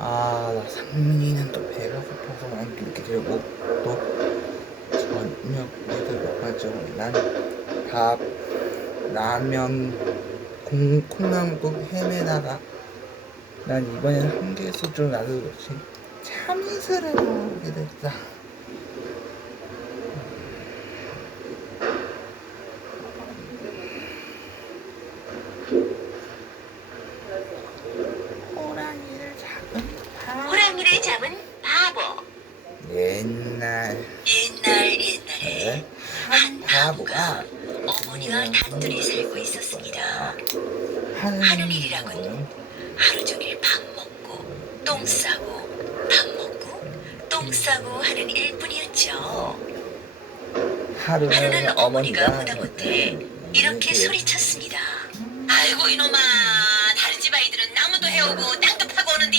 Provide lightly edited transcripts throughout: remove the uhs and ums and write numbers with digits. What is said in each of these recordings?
나 상민이는 또 배가 고파서 안 이렇게 되고 또 저녁에도 먹었죠. 난 밥, 라면, 콩나물국 햄에다가 난 이번엔 한개 소주를 나도 그렇지 참이슬을 먹게 됐다. 호랑이를 잡은 바보. 옛날에 옛날에 한 바보가 바보가 어머니와 단둘이 살고 있었습니다. 하는 일이라곤 하루 종일 밥 먹고 똥 싸고 밥 먹고 똥 싸고 하는 일뿐이었죠. 하루는 어머니가 보다 못해 이렇게 소리쳤습니다. 아이고 이놈아, 다른 집 아이들은 나무도 해오고 땅도 파고 오는데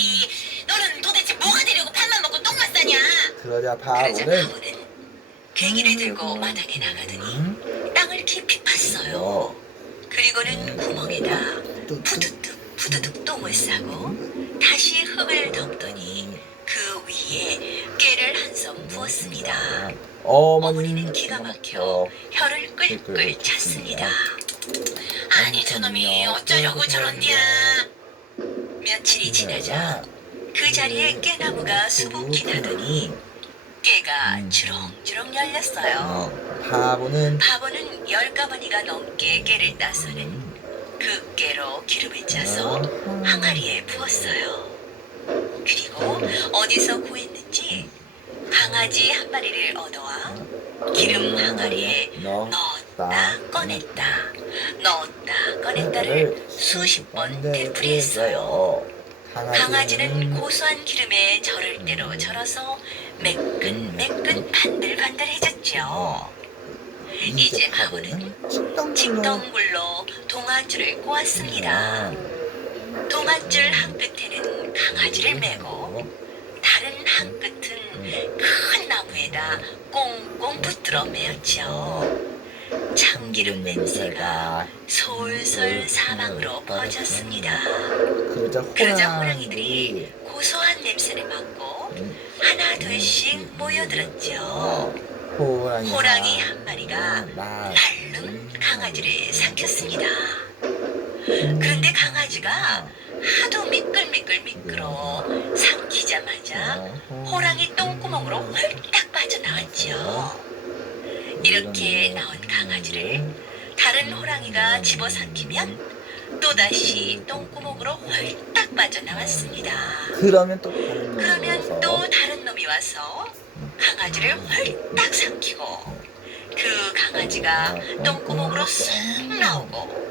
너는 도대체 뭐가 되려고 밥만 먹고 똥만 싸냐? 그러자 그러자 바보는 바보는 괭이를 들고 마당에 나가더니 땅을 깊이 팠어요. 그리고는 구멍에다 푸드득 똥을 싸고 다시 흙을 덮더니 그 위에 깨를 한 섬 부었습니다. 어머니는 기가 막혀 혀를 끌끌 찼습니다. 아니 저놈이 어쩌려고 저런디야. 며칠이 지나자 그 자리에 깨나무가 수북히 나더니 깨가 주렁주렁 열렸어요. 바보는 10가마니가 넘게 깨를 따서는 그 깨로 기름을 짜서 항아리에 부었어요. 그리고 어디서 구했는지 강아지 한 마리를 얻어와 기름 항아리에 넣었다 꺼냈다 넣었다 꺼냈다를 수십 번 되풀이했어요. 강아지는 고소한 기름에 절을 대로 절어서 매끈매끈 반들반들해졌죠. 이제 바보는 집덩굴로 동아줄을 꼬았습니다. 동아줄 한 끝에는 강아지를 메고 다른 한 끝은 큰 나무에다 꽁꽁 붙들어 매었죠. 참기름 냄새가 솔솔 사방으로 퍼졌습니다. 그러자 호랑이들이 고소한 냄새를 맡고 하나 둘씩 모여들었죠. 호랑이 한 마리가 날름 강아지를 삼켰습니다. 그런데 강아지가 하도 미끌미끌 삼키자마자 호랑이 똥구멍으로 홀딱 빠져나왔죠. 이렇게 나온 강아지를 다른 호랑이가 집어삼키면 또다시 똥구멍으로 홀딱 빠져나왔습니다. 그러면 또 다른 놈이 와서 강아지를 홀딱 삼키고 그 강아지가 똥구멍으로 쑥 나오고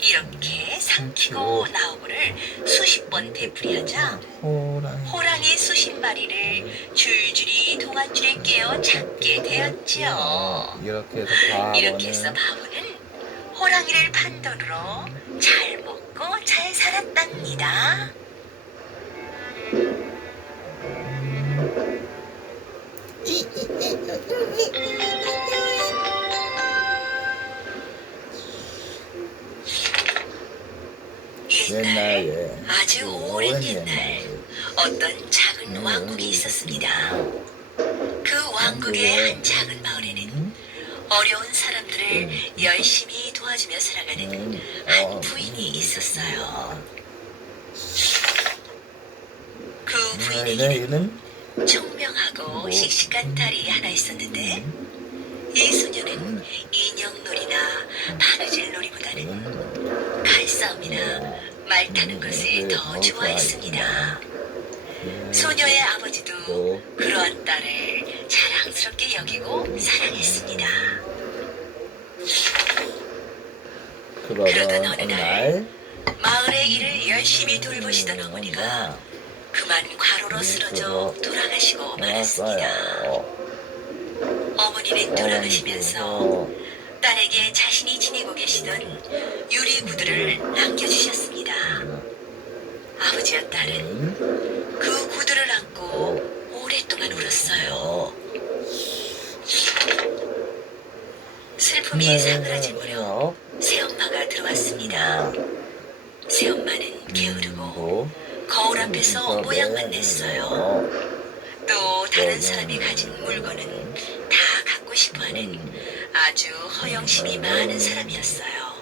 이렇게 삼키고 나오고를 수십 번 되풀이하자 호랑이 수십 마리를 줄줄이 동아줄에 깨어 잡게 되었지요. 이렇게 해서 바보는 호랑이를 판 돈으로 잘 먹고 잘 살았답니다. 옛날, 아주 오랜 옛날 어떤 작은 왕국이 있었습니다. 그 왕국의 한 작은 마을에는 어려운 사람들을 열심히 도와주며 살아가는 한 부인이 있었어요. 그 부인에게는 총명하고 씩씩한 딸이 하나 있었는데 이 소녀는 인형놀이나 바느질놀이보다는 칼싸움이나 말 타는 것을 더 좋아했습니다. 소녀의 아버지도 그러한 딸을 자랑스럽게 여기고 사랑했습니다. 그러던 어느 날 마을의 일을 열심히 돌보시던 어머니가 그만 과로로 쓰러져 돌아가시고 말았습니다. 어머니는 돌아가시면서 딸에게 자신이 지니고 계시던 유리 구두를 남겨주셨습니다. 아버지와 딸은 그 구두를 안고 오랫동안 울었어요. 슬픔이 사그라질 무렵 새엄마가 들어왔습니다. 새엄마는 게으르고 거울 앞에서 모양만 냈어요. 또 다른 사람이 가진 물건은 다 갖고 싶어하는 아주 허영심이 많은 사람이었어요.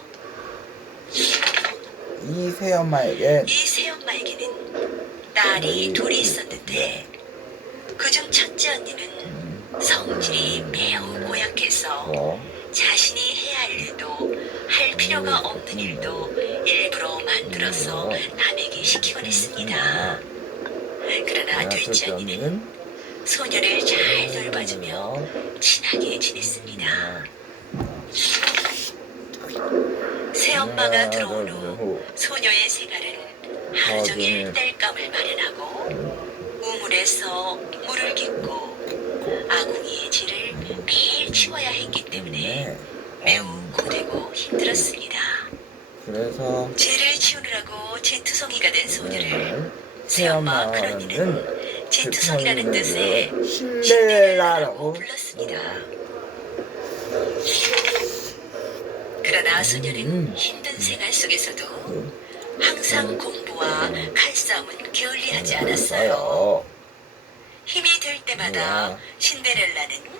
이 새엄마에게 이 새엄마에게는 딸이 둘이 있었는데 그중 첫째 언니는 성질이 매우 고약해서 자신이 해야 할 일도 할 필요가 없는 일도 일부러 만들어서 남에게 시키곤 했습니다. 그러나 둘째 언니는 소녀를 잘 돌봐주며 친하게 지냈습니다. 새엄마가 들어온 후 소녀의 생활은 하루 종일 땔감을 마련하고 우물에서 물을 깃고 아궁이의 질을 매일 치워야 했기 때문에 매우 고되고 힘들었습니다. 그래서 죄를 치우느라고 제투성이가 된 소녀를 새엄마 큰언니는 제투성이라는 뜻의 신데렐라라고 불렀습니다. 그러나 소녀는 힘든 생활 속에서도 항상 공부와 칼싸움은 게을리하지 않았어요. 힘이 들 때마다 신데렐라는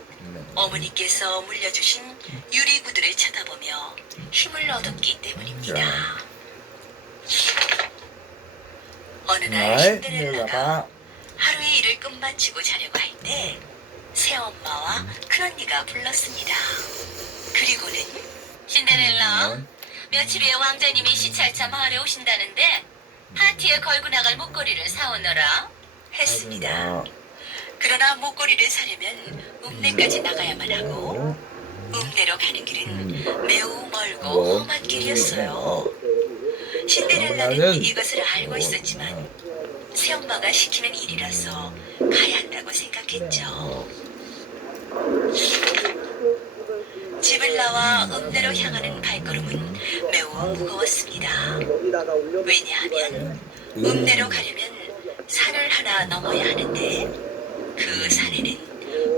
어머니께서 물려주신 유리구두를 쳐다보며 힘을 얻었기 때문입니다. 어느 날 신데렐라가 하루의 일을 끝마치고 자려고 할 때 새엄마와 큰언니가 불렀습니다. 그리고는 신데렐라, 며칠 후에 왕자님이 시찰차 마을에 오신다는데 파티에 걸고 나갈 목걸이를 사오너라 했습니다. 그러나 목걸이를 사려면 읍내까지 나가야만 하고 읍내로 가는 길은 매우 멀고 험한 길이었어요. 신데렐라는 이것을 알고 있었지만 새엄마가 시키는 일이라서 가야 한다고 생각했죠. 집을 나와 읍내로 향하는 발걸음은 매우 무거웠습니다. 왜냐하면 읍내로 가려면 산을 하나 넘어야 하는데 그 산에는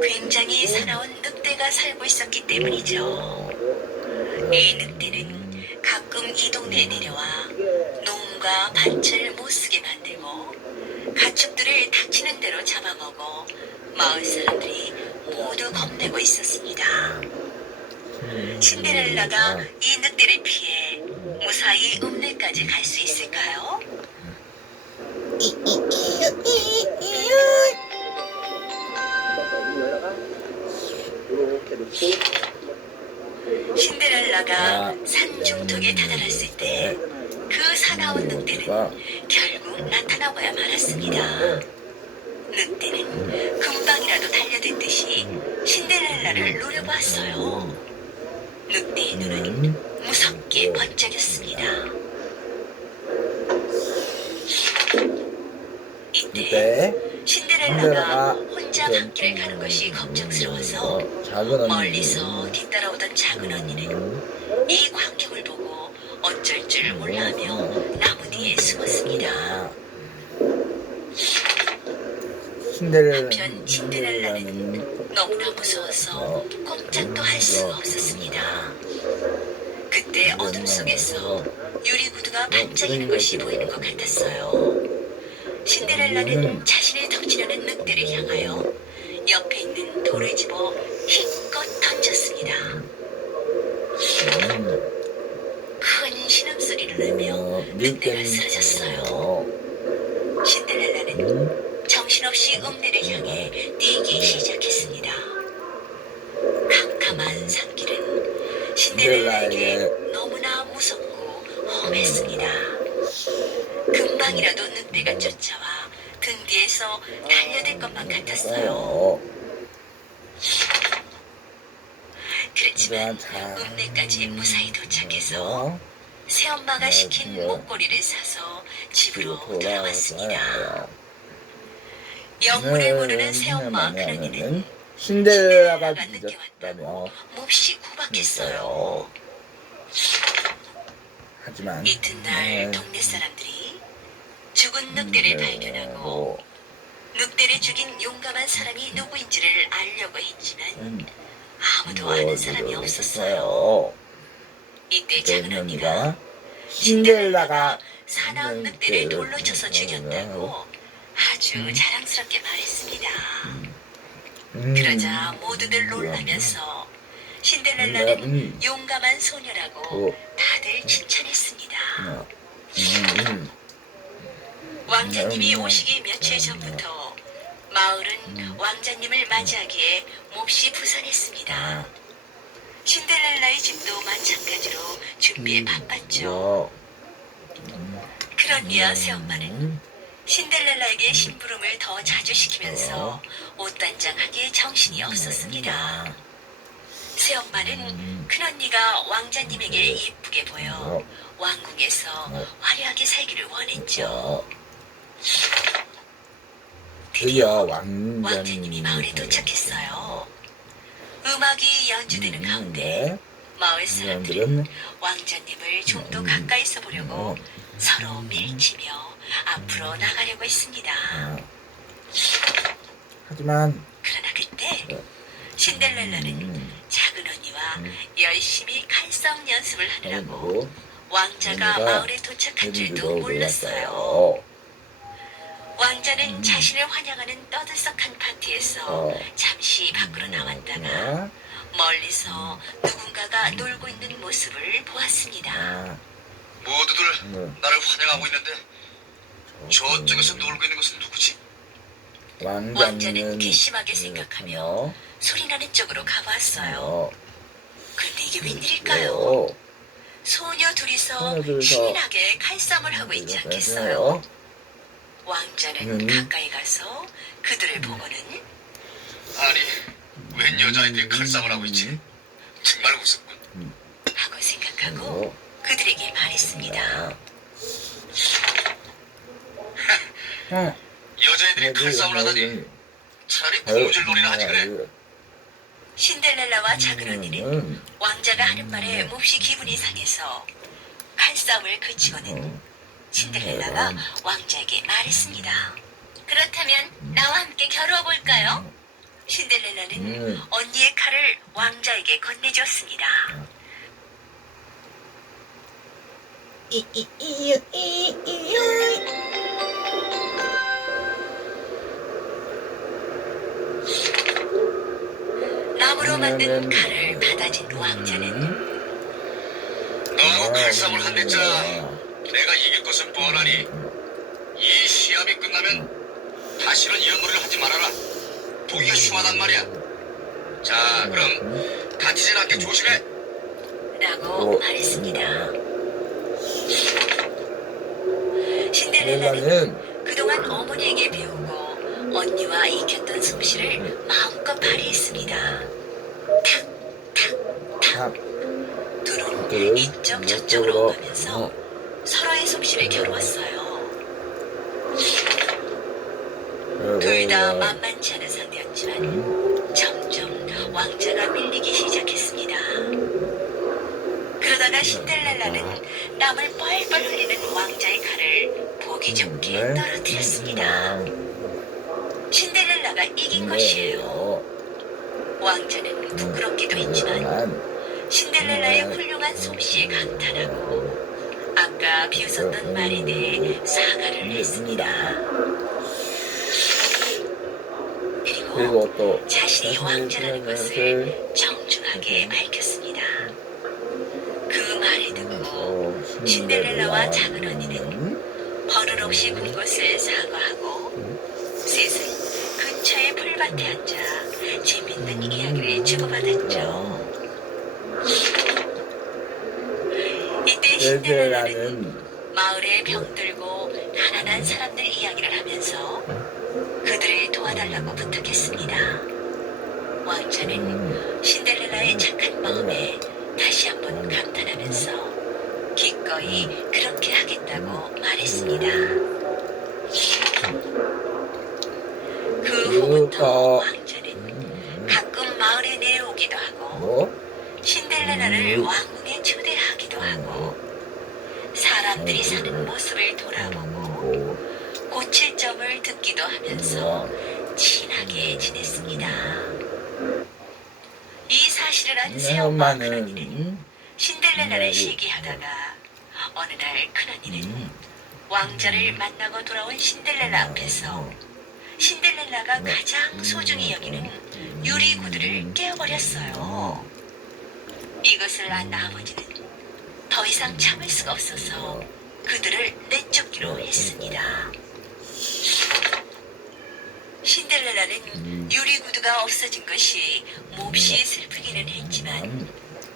굉장히 사나운 늑대가 살고 있었기 때문이죠. 이 늑대는 가끔 이 동네에 내려와 농과 밭을 못쓰게 만들고 가축들을 닥치는 대로 잡아먹어 마을 사람들이 모두 겁내고 있었습니다. 신데렐라가 이 늑대를 피해 무사히 읍내까지 갈 수 있을까요? 신데렐라가 산 중턱에 다다랐을 때 그 사나운 늑대는 결국 나타나고야 말았습니다. 늑대는 금방이라도 달려든 듯이 신데렐라를 노려봤어요. 늑대의 눈은 무섭게 번쩍였습니다. 이때 신데렐라가 혼자 밤길을 가는 것이 걱정스러워서 멀리서 뒤따라오던 작은 언니는 이 광경을 보고 어쩔 줄 몰라하며 나무 뒤에 숨었습니다. 한편 신데렐라는 너무나 무서워서 꼼짝도 할 수가 없었습니다. 그때 어둠 속에서 유리구두가 반짝이는 것이 보이는 것 같았어요. 신데렐라는 자신을 덮치려는 늑대를 향하여 옆에 있는 돌을 집어 힘껏 던졌습니다. 큰 신음소리를 내며 늑대가 쓰러졌어요. 신데렐라는 정신없이 읍내를 향해 뛰기 시작했습니다. 캄캄한 산길은 신데렐라에게 너무나 무섭고 험했습니다. 금방이라도 늑대가 쫓아와 등 뒤에서 달려들 것만 같았어요. 그렇지만 읍내까지 무사히 도착해서 새엄마가 시킨 목걸이를 사서 집으로 돌아왔습니다. 영문을 모르는 새엄마 큰언니는 신데렐라가 늦게 왔다며 몹시 구박했어요. 하지만 이튿날 동네 사람들이 죽은 늑대를 발견하고 늑대를 죽인 용감한 사람이 누구인지를 알려고 했지만 아무도 아는 사람이 없었어요. 이때 작은 언니가 신데렐라가 사나운 늑대를 돌로 쳐서 죽였다고 아주 자랑스럽게 말했습니다. 그러자 모두들 놀라면서 신데렐라는 용감한 소녀라고 다들 칭찬했습니다. 왕자님이 오시기 며칠 전부터 마을은 왕자님을 맞이하기에 몹시 부산했습니다. 신데렐라의 집도 마찬가지로 준비에 바빴죠. 그러니야 새엄마는 신데렐라에게 심부름을 더 자주 시키면서 옷단장하기에 정신이 없었습니다. 새엄마는 큰언니가 왕자님에게 예쁘게 보여 왕궁에서 화려하게 살기를 원했죠. 드디어 왕자님이 마을에 도착했어요. 음악이 연주되는 가운데 마을 사람들은 왕자님을 좀 더 가까이서 보려고 서로 밀치며 앞으로 나가려고 했습니다. 하지만 그러나 그때 신데렐라는 작은 언니와 열심히 칼싸움 연습을 하느라고 왕자가 마을에 도착한 줄도 몰랐어요. 왕자는 자신을 환영하는 떠들썩한 파티에서 잠시 밖으로 나왔다가 멀리서 누군가가 놀고 있는 모습을 보았습니다. 모두들 나를 환영하고 있는데 저쪽에서 놀고 있는 것은 누구지? 왕자는 괘씸하게 생각하며 소리나는 쪽으로 가봤어요. 그런데 이게 웬일일까요? 소녀 둘이서 신이 나게 칼싸움을 하고 있지 않겠어요? 왕자는 가까이 가서 그들을 보고는 아니, 웬 여자애들이 칼싸움을 하고 있지? 정말 무섭군. 하고 생각하고 그들에게 말했습니다. 여자애들이 칼싸움을 하다니 차라리 고무줄놀이나 하지 그래. 신데렐라와 작은 언니는 왕자가 하는 말에 몹시 기분이 상해서 칼싸움을 그치고는 신데렐라가 왕자에게 말했습니다. 그렇다면 나와 함께 겨루어볼까요? 신데렐라는 언니의 칼을 왕자에게 건네주었습니다. 나무로 만든 칼을 받아진 왕자는 너하고 칼싸움을 한댔자 내가 이길 것은 뻔하니 이 시합이 끝나면 다시는 이런 놀이를 하지 말아라. 보기가 흉하단 말이야. 자, 그럼 다치진 않게 조심해. 라고 말했습니다. 신데렐라는 그동안 어머니에게 배우고 언니와 익혔던 솜씨를 마음껏 발휘했습니다. 탁. 둘은 이쪽 저쪽으로 오가면서 서로의 솜씨를 겨루었어요. 둘 다 만만치 않은 상대였지만 점점 왕자가 밀리기 시작했습니다. 그러다가 신데렐라는 땀을 뻘뻘 흘리는 왕자의 칼을 보기 좋게 떨어뜨렸습니다. 신데렐라가 이긴 것이에요. 왕자는 부끄럽기도 했지만 신데렐라의 훌륭한 솜씨에 감탄하고 아까 비웃었던 말에 대해 사과를 했습니다. 그리고 또 자신이 왕자라는 것을 정중하게 밝혔습니다. 그 말을 듣고 신데렐라와 작은 언니는 버릇없이 군 것을 사과하고 셋은 근처의 풀밭에 앉아 재밌는 이야기를 주고받았죠. 이때 신데렐라는 마을에 병들고 가난한 사람들 이야기를 하면서 그들을 도와달라고 부탁했습니다. 왕자는 신데렐라의 착한 마음에 다시 한번 감탄하면서 기꺼이 그렇게 하겠다고 말했습니다. 그 후부터 왕자는 가끔 마을에 내려오기도 하고 신데렐라를 왕궁에 초대하기도 하고 사람들이 사는 모습을 돌아보고 고칠 점을 듣기도 하면서 친하게 지냈습니다. 이 사실을 안 새엄마 큰언니는 신데렐라를 시기하다가 어느 날 큰언니는 왕자를 만나고 돌아온 신데렐라 앞에서 신데렐라가 가장 소중히 여기는 유리 구두를 깨어버렸어요. 이것을 안 아버지는 더 이상 참을 수가 없어서 그들을 내쫓기로 했습니다. 신데렐라는 유리 구두가 없어진 것이 몹시 슬프기는 했지만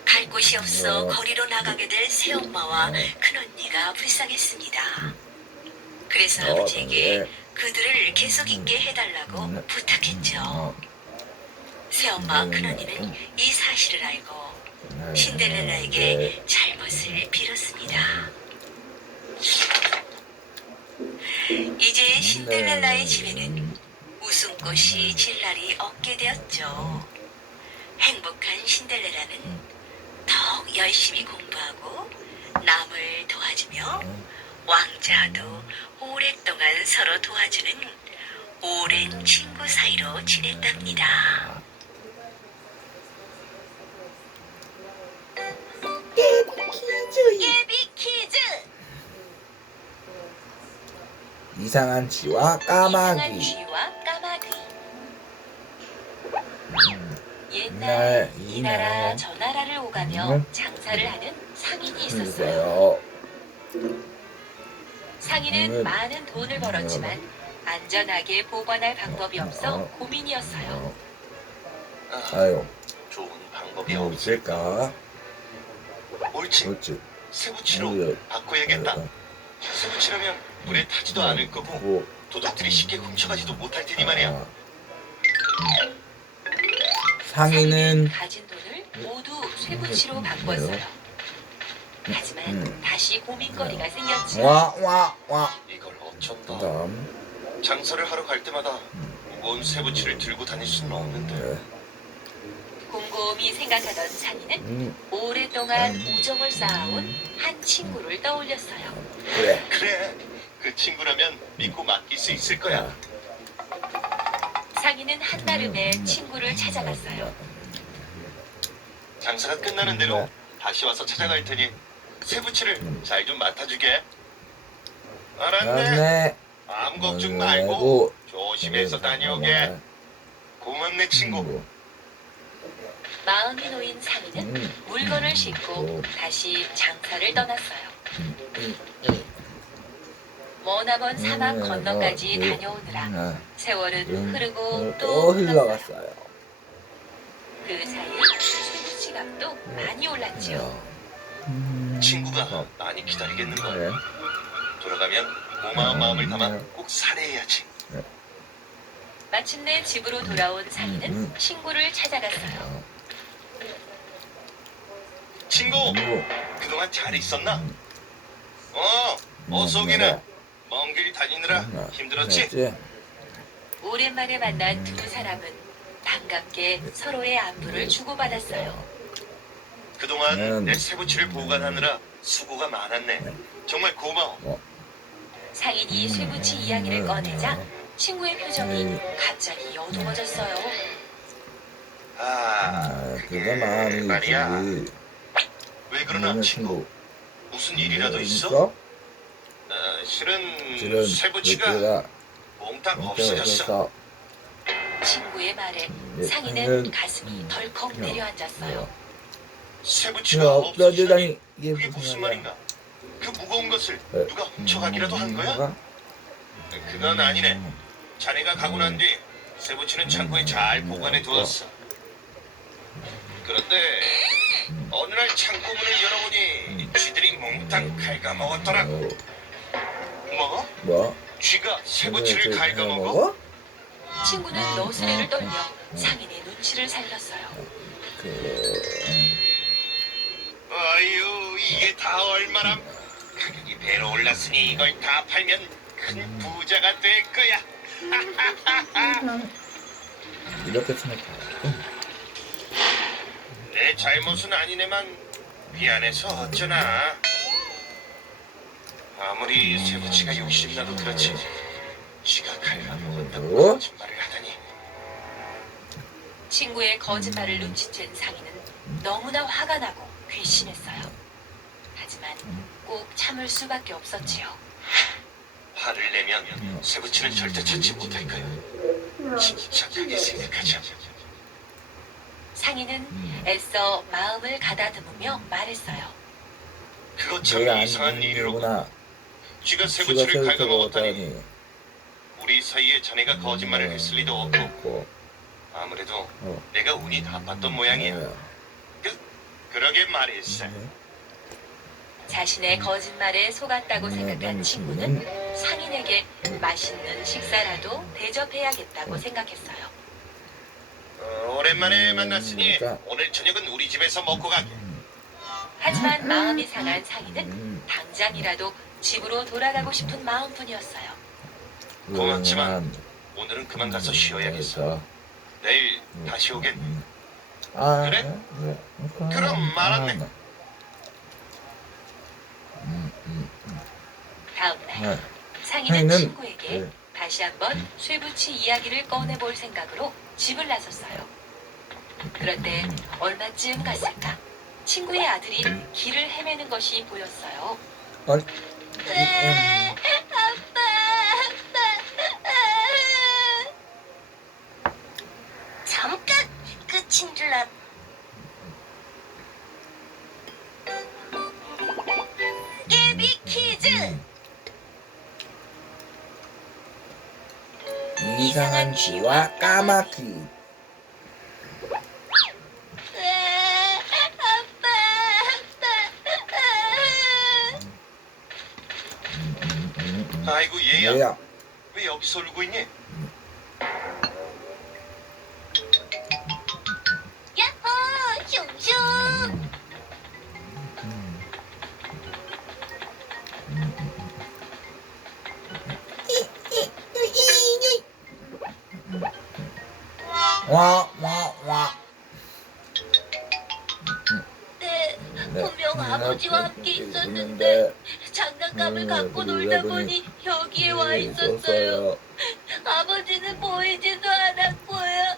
갈 곳이 없어 거리로 나가게 될 새엄마와 큰언니가 불쌍했습니다. 그래서 아버지에게 그들을 계속 있게 해달라고 부탁했죠. 새엄마와 큰언니는 이 사실을 알고 신데렐라에게 잘못을 빌었습니다. 이제 신데렐라의 집에는 웃음꽃이 질 날이 없게 되었죠. 행복한 신데렐라는 더욱 열심히 공부하고 남을 도와주며 왕자도 오랫동안 서로 도와주는 오랜 친구 사이로 지냈답니다. 예비 퀴즈! 이상한 쥐와 이상한 까마귀. 쥐와 까마귀. 옛날 옛날 이 나라 저 나라를 오가며 장사를 하는 상인이 있었어요. 상인은 많은 돈을 벌었지만 안전하게 보관할 방법이 없어 고민이었어요. 아유, 좋은 방법이 뭐 있을까? 옳지. 그렇지. 세부치로 바꿔야겠다. 세부치라면 물에 타지도 않을 거고 도둑들이 쉽게 훔쳐가지도 못할 테니 말이야. 상인은 가진 돈을 모두 쇠붙이로 바꿨어요. 하지만 다시 고민거리가 생겼죠. 와. 이걸 어쩐다. 그다음 장사를 하러 갈 때마다 무거운 세부치를 들고 다닐 수는 없는데. 곰곰이 생각하던 상인은 오랫동안 우정을 쌓아온 한 친구를 떠올렸어요. 그래, 그 친구라면 믿고 맡길 수 있을 거야. 상인은 한나름에 친구를 찾아갔어요. 장사가 끝나는 대로 다시 와서 찾아갈 테니 세부치를 잘 좀 맡아주게. 알았네. 아무 걱정 말고 조심해서 다녀오게. 고맙네 친구. 마음이 놓인 상인은 물건을 싣고 다시 장사를 떠났어요. 머나먼 사막 건너까지 다녀오느라 세월은 흐르고 또 흘러갔어요. 그 사이 세부치 값도 많이 올랐지요. 친구가 많이 기다리겠는걸. 돌아가면 고마운 마음을 담아 꼭 살해해야지. 마침내 집으로 돌아온 상인은 친구를 찾아갔어요. 친구, 그동안 잘 있었나? 어서 오기는. 먼 길 다니느라 힘들었지? 오랜만에 만난 두 사람은 반갑게 서로의 안부를 주고받았어요. 그동안 내 세부치를 보관하느라 수고가 많았네. 정말 고마워. 상인이 쇠붙이 이야기를 꺼내자 친구의 표정이 갑자기 어두워졌어요. 그게 마음이 말이야. 있지. 왜 그러나 친구? 무슨 일이라도 있어? 실은 세부치가 몽땅 없어졌어. 친구의 말에 상인은 가슴이 덜컥 내려앉았어요. 세부치가 없어지다니 그게 무슨 말인가? 그 무거운 것을 누가 훔쳐가기라도 한 거야? 그건 아니네. 자네가 가고 난 뒤 세부치는 창고에 잘 보관해 두었어. 그런데 어느 날 창고 문을 열어보니 쥐들이 몽땅 갉아먹었더라고. 뭐? 쥐가 세부치를 갉아먹어? 친구는 너스레를 떨며 상인의 눈치를 살렸어요. 아유, 이게 다 얼마나 가격이 배로 올랐으니 이걸 다 팔면 큰 부자가 될 거야. 이렇게 생각해. 내 잘못은 아니네만 미안해서 어쩌나. 아무리 세부치가 욕심나도 그렇지. 쥐가 갉아먹었다고 거짓말을 하다니. 친구의 거짓말을 눈치챈 상인은 너무나 화가 나고 괘씸했어요. 하지만 꼭 참을 수밖에 없었지요. 화를 내면 세부치는 절대 찾지 못할 거야. 침착하게 생각하자. 상인은 애써 마음을 가다듬으며 말했어요. 그거 참 내가 이상한 일이로군. 아니구나. 쥐가 쥐가 세부치를 세부치를 갉아먹었다니. 먹었다니. 우리 사이에 자네가 거짓말을 했을 리도 없고 없고. 아무래도 어. 내가 운이 나빴던 모양이야. 그러게 말했어. 자신의 거짓말에 속았다고 생각한 친구는 상인에게 맛있는 식사라도 대접해야겠다고 생각했어요. 오랜만에 만났으니 그러니까. 오늘 저녁은 우리 집에서 먹고 가게. 하지만 마음이 상한 상인은 당장이라도 집으로 돌아가고 싶은 마음뿐이었어요. 고맙지만 오늘은 그만 가서 쉬어야겠어. 내일 다시 오겠네. 아, 그래? 그럼 말았네. 다음 날 네. 상인은 상인은- 친구에게 네. 다시 한번 쇠붙이 이야기를 꺼내볼 생각으로 집을 나섰어요. 그런데 얼마쯤 갔을까? 친구의 아들이 길을 헤매는 것이 보였어요. 아니, 잠깐 끝인 줄 알았. 깨비 퀴즈. 이상한 쥐와 까마귀. 아이고 얘야, 얘야. 왜 여기서 울고 있니? 야호, 슝슝. 와, 와, 와. 네, 네. 분명 아버지와 함께 있었는데 장난감을 갖고 놀다 보니 여기에 와 있었어요. 아버지는 보이지도 않았고요.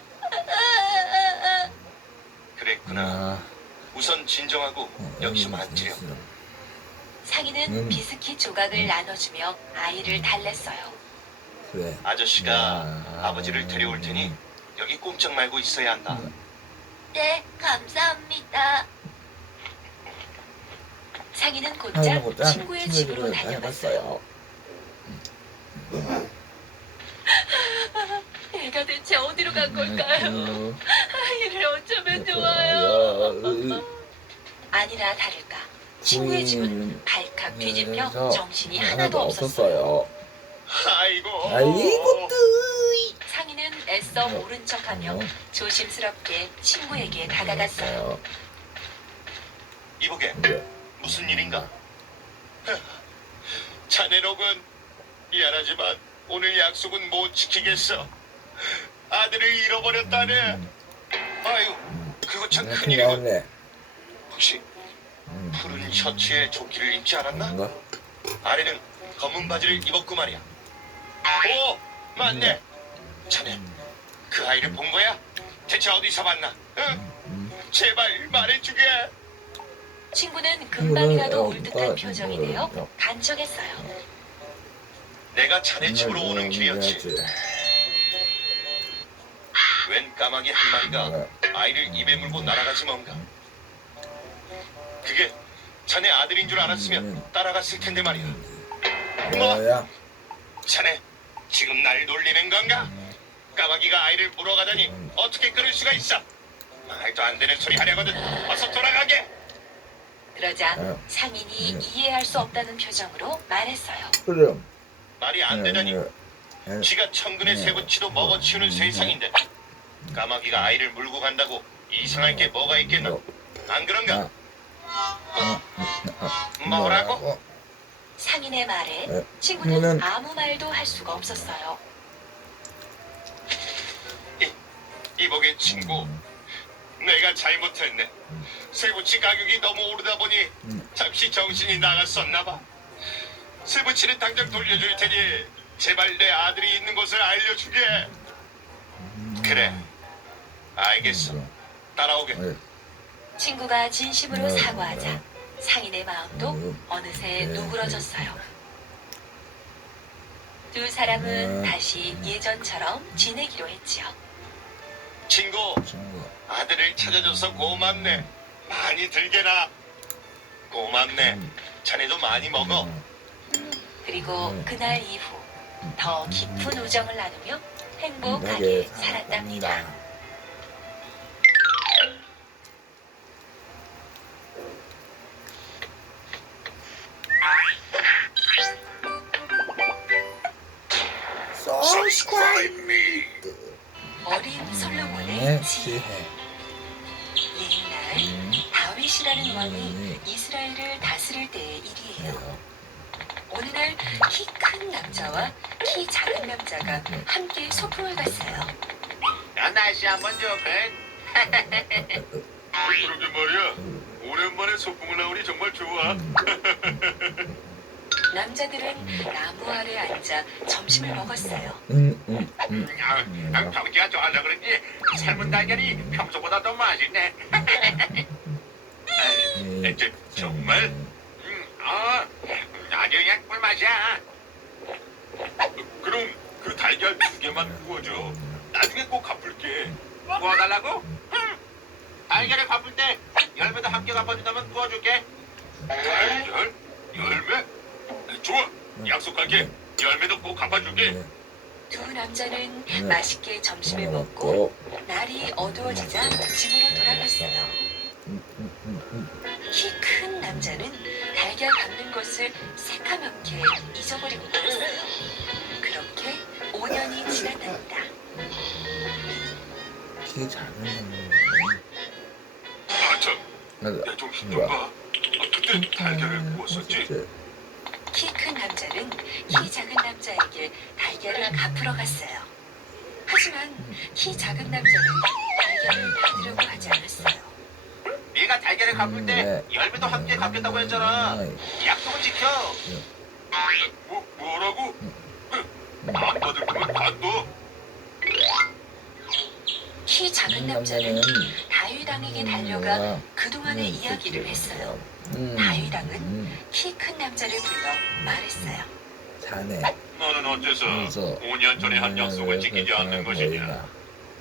그랬구나. 아, 우선 진정하고 여기 좀 앉으렴. 상인은 비스킷 조각을 나눠주며 아이를 달랬어요. 그래. 아저씨가 야. 아버지를 데려올 테니 여기 꼼짝 말고 있어야 한다. 네, 감사합니다. 상인은 곧장 하이는 곳장 친구의 집으로 달려갔어요. 다녀갔어요. 애가 대체 어디로 간 걸까요? 아이를 어쩌면 좋아요. 좋아요. 아니나 다를까 친구의 집은 발칵 뒤집혀 그래서 정신이 하나도 없었어요. 없었어요. 아이고. 아이고 뜨이. 상인은 애써 모른 척하며 조심스럽게 친구에게 다가갔어요. 이보게, 그래. 무슨 일인가? 자네로군. 미안하지만 오늘 약속은 못 지키겠어. 아들을 잃어버렸다네. 아유, 그거 참 큰일이군. 나왔네. 혹시 푸른 셔츠에 조끼를 입지 않았나? 뭔가? 아래는 검은 바지를 입었고 말이야. 오, 맞네. 자네, 그 아이를 본 거야? 대체 어디서 봤나? 응? 제발 말해주게. 친구는 금방이라도 올 듯한 친구는, 표정이 되어 간청했어요. 내가 자네 집으로 오는 길이었지. 웬 까마귀 한 마리가 아이를 입에 물고 날아가지 뭔가. 그게 자네 아들인 줄 알았으면 따라갔을 텐데 말이야. 뭐? 뭐야? 자네 지금 날 놀리는 건가? 까마귀가 아이를 물어가다니 어떻게 그럴 수가 있어? 말도 안 되는 소리 하려거든. 어서 돌아가게. 그러자 상인이 이해할 수 없다는 표정으로 말했어요. 그래. 말이 안 되다니. 쥐가 천근의 세부치도 먹어치우는 세상인데 까마귀가 아이를 물고 간다고 이상할 게 뭐가 있겠나? 안 그런가? 뭐라고? 상인의 말에 네. 친구는 친구는- 아무 말도 할 수가 없었어요. 이보게 친구, 내가 잘못했네. 세부치 가격이 너무 오르다 보니 잠시 정신이 나갔었나 봐. 세부치는 당장 돌려줄 테니 제발 내 아들이 있는 곳을 알려주게. 그래, 알겠어. 따라오게. 친구가 진심으로 네, 사과하자 상인의 마음도 어느새 누그러졌어요. 두 사람은 다시 예전처럼 지내기로 했지요. 친구, 친구. 아들을 찾아줘서 고맙네. 많이 들게나. 고맙네. 자네도 많이 먹어. 그리고 그날 이후 더 깊은 우정을 나누며 행복하게 하게 살았답니다. Subscribe me. 어린 솔로몬의 네, 지혜. 지혜. 옛날 다윗이라는 왕이 이스라엘을 다스릴 때의 일이에요. 어느 날 키 큰 남자와 키 작은 남자가 함께 소풍을 갔어요. 야, 날씨 한번 줘, 벤. 그러게 말이야. 오랜만에 소풍을 나오니 정말 좋아. 남자들은 나무 아래 앉아 점심을 먹었어요. 평지가 좋아서 그런지 삶은 달걀이 평소보다 더 맛있네. 정말? 아주 그냥 꿀맛이야. 그럼 그 달걀 2개만 구워줘. 나중에 꼭 갚을게. 구워달라고? 달걀을 갚을 때 열매도 함께 갚아준다면 구워줄게. 달걀? 열매? 좋아. 약속할게. 열매도 꼭 갚아줄게. 두 남자는 맛있게 점심을 먹고 날이 어두워지자 집으로 돌아갔어요. 키 큰 남자는 달걀 갚는 것을 새카맣게 잊어버리고 말았어요. 그렇게 5년이 지났답니다. 키 작은 참. 내 정신 좀 봐. 그때 달걀을 구웠었지. 키 큰 남자는 키 작은 남자에게 달걀을 갚으러 갔어요. 하지만 키 작은 남자는 달걀을 받으려고 하지 않았어요. 네가 달걀을 갚을 때 네. 열매도 함께 갚겠다고 했잖아. 약속을 지켜. 뭐라고? 안 받을 거면 안 키 작은 남자는 다윗 왕에게 달려가 그동안의 이야기를 했어요. 다윗 왕은 키 큰 남자를 불러 말했어요. 자네. 너는 어째서 그래서 5년 전에 한 약속을 지키지 않는 것이냐?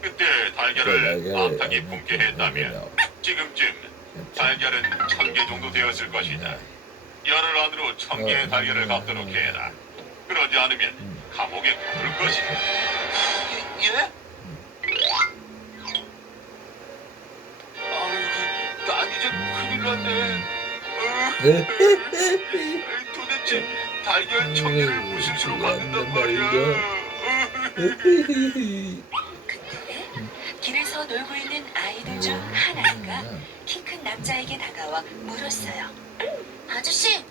그때 달걀을 암탉이 굶게 했다면 지금쯤 달걀은 1000개 정도 되었을 것이다. 열흘 안으로 1000개의 달걀을 갚도록 해라. 그러지 않으면 감옥에 굴 것이다. 예? 아이고, 난 이제 큰일 났네. 도대체 달걀 1000개를 무슨 수로 갚는단 말이야? 근데 길에서 놀고 있는 아이들 중 한 아이가 키 큰 남자에게 다가와 물었어요. 아저씨,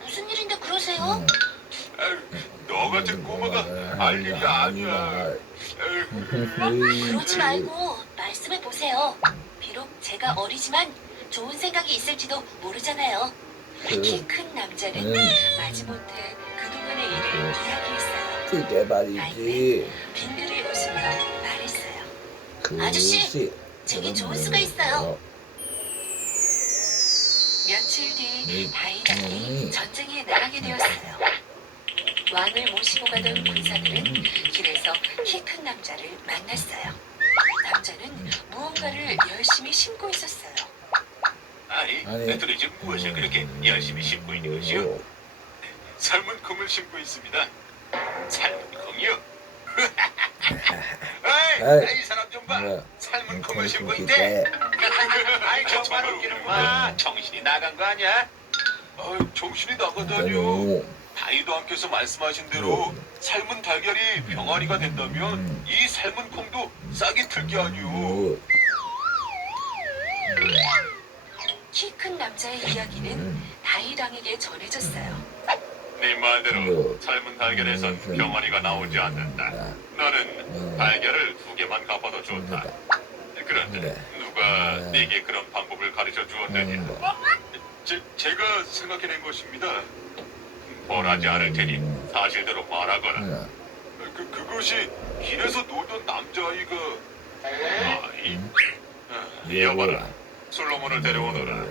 무슨 일인데 그러세요? 너 같은 꼬마가 알 일이 아니야. 그러지 말고 말씀해 보세요. 비록 제가 어리지만 좋은 생각이 있을지도 모르잖아요. 키 큰 남자는 마지못해 그동안의 일을 이야기했어요. 그게 말이지. 빙그레 웃으며 말했어요. 그 아저씨, 제게 좋은 수가 있어요. 며칠 뒤 다윗 왕이 전쟁에 나가게 되었어요. 왕을 모시고 가던 군사들은 길에서 키 큰 남자를 만났어요. 남자는 무언가를 열심히 심고 있었어요. 아니, 도대체 무엇을 그렇게 열심히 심고 있는 것이오? 삶은 콩을 심고 있습니다. 삶은 콩이요? 이 사람 좀 봐. 삶은 콩을 심고 있대. 아이, 정말 웃기는구나. 정신이 나간 거 아니야? 정신이 나가다니요. 다윗 왕께서 말씀하신 대로 삶은 달걀이 병아리가 된다면 이 삶은 콩도 싹이 틀게 아니오. 키 큰 남자의 이야기는 다윗 왕에게 전해졌어요. 네 말대로 삶은 달걀에선 병아리가 나오지 않는다. 나는 달걀을 2개만 갚아도 좋다. 그런데 누가 네게 그런 방법을 가르쳐 주었느냐? 제가 생각해낸 것입니다. 벌하지 않을 테니 사실대로 말하거라. 그것이 길에서 놀던 남자아이가 여봐라, 솔로몬을 데려오너라.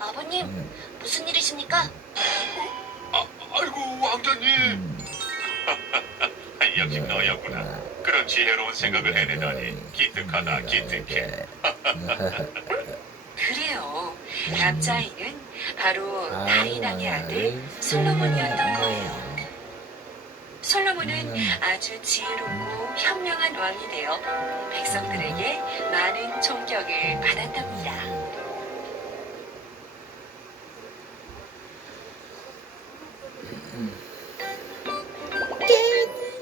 아버님, 무슨 일이십니까? 아이고 왕자님, 역시 너였구나. 그런 지혜로운 생각을 해내다니 기특하다, 기특해. 그래요. 남자아이는 바로 다이당의 아들 솔로몬이었던 거예요. 솔로몬은 아주 지혜롭고 현명한 왕이 되어 백성들에게 많은 존경을 받았답니다.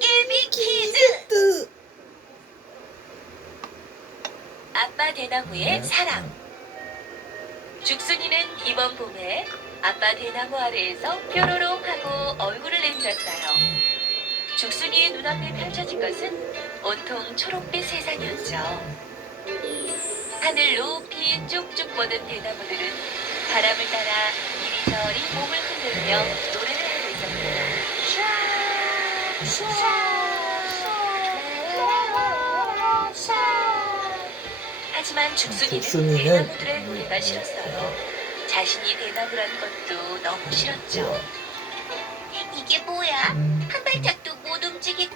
깨비 퀴즈! 아빠 대나무의 사랑. 죽순이는 이번 봄에 아빠 대나무 아래에서 뾰로롱 하고 얼굴을 내밀었어요. 죽순이의 눈앞에 펼쳐진 것은 온통 초록빛 세상이었죠. 하늘 높이 쭉쭉 뻗은 대나무들은 바람을 따라 이리저리 몸을 흔들며 노래를 하고 있었습니다. 하지만 죽순이는 대나무들의 노래가 싫었어요. 자신이 대나무란 것도 너무 싫었죠. 이게 뭐야? 한 발짝도 못 움직이고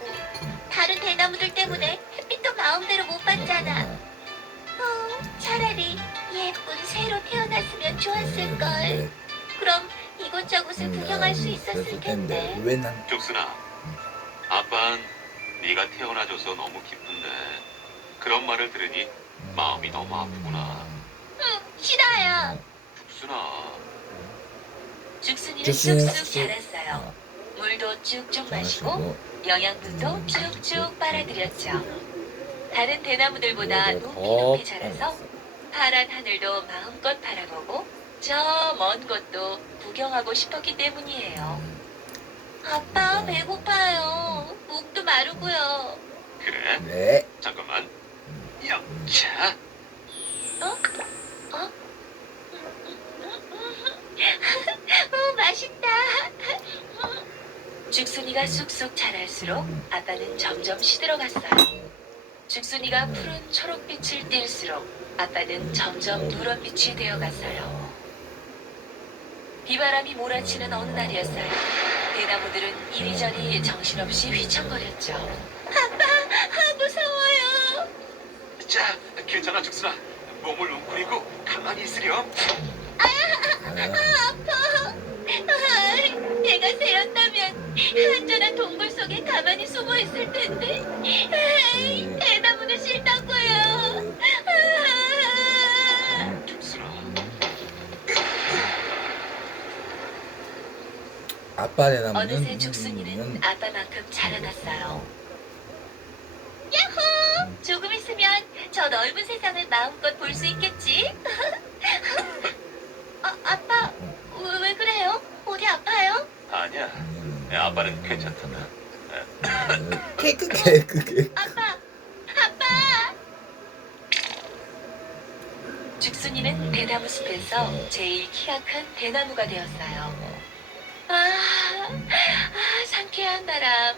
다른 대나무들 때문에 햇빛도 마음대로 못 받잖아. 차라리 예쁜 새로 태어났으면 좋았을걸. 그럼 이곳저곳을 구경할 수 있었을 텐데. 왜 난? 죽순아, 아빠는 네가 태어나줘서 너무 기쁜데 그런 말을 들으니 마음이 너무 아프구나. 싫어요. 죽순아, 죽순이는 죽순이 쑥쑥 쑥쑥. 자랐어요. 물도 쭉쭉 마시고 영양분도 쭉쭉 빨아들였죠. 다른 대나무들보다 높이 높이 자라서 파란 하늘도 마음껏 바라보고 저 먼 곳도 구경하고 싶었기 때문이에요. 아빠 배고파요. 목도 마르고요. 그래? 네. 잠깐만. 자, 맛있다. 죽순이가 쑥쑥 자랄수록 아빠는 점점 시들어갔어요. 죽순이가 푸른 초록빛을 띨수록 아빠는 점점 누런빛이 되어갔어요. 비바람이 몰아치는 어느 날이었어요. 대나무들은 이리저리 정신없이 휘청거렸죠. 아빠, 무서워요. 자, 괜찮아, 죽순아. 몸을 웅크리고 가만히 있으렴. 내가 새였다면 안전한 동굴 속에 가만히 숨어 있을 텐데. 대나무는 싫다고요. 죽순아, 아빠 대나무는 어느새 죽순이는 아빠만큼 자라났어요. 야호! 조금 있으면 저 넓은 세상을 마음껏 볼 수 있겠지? 아빠, 왜 그래요? 어디 아파요? 아니야. 내 아빠는 괜찮단다. 케이크. 아빠! 죽순이는 대나무 숲에서 제일 키가 큰 대나무가 되었어요. 상쾌한 바람,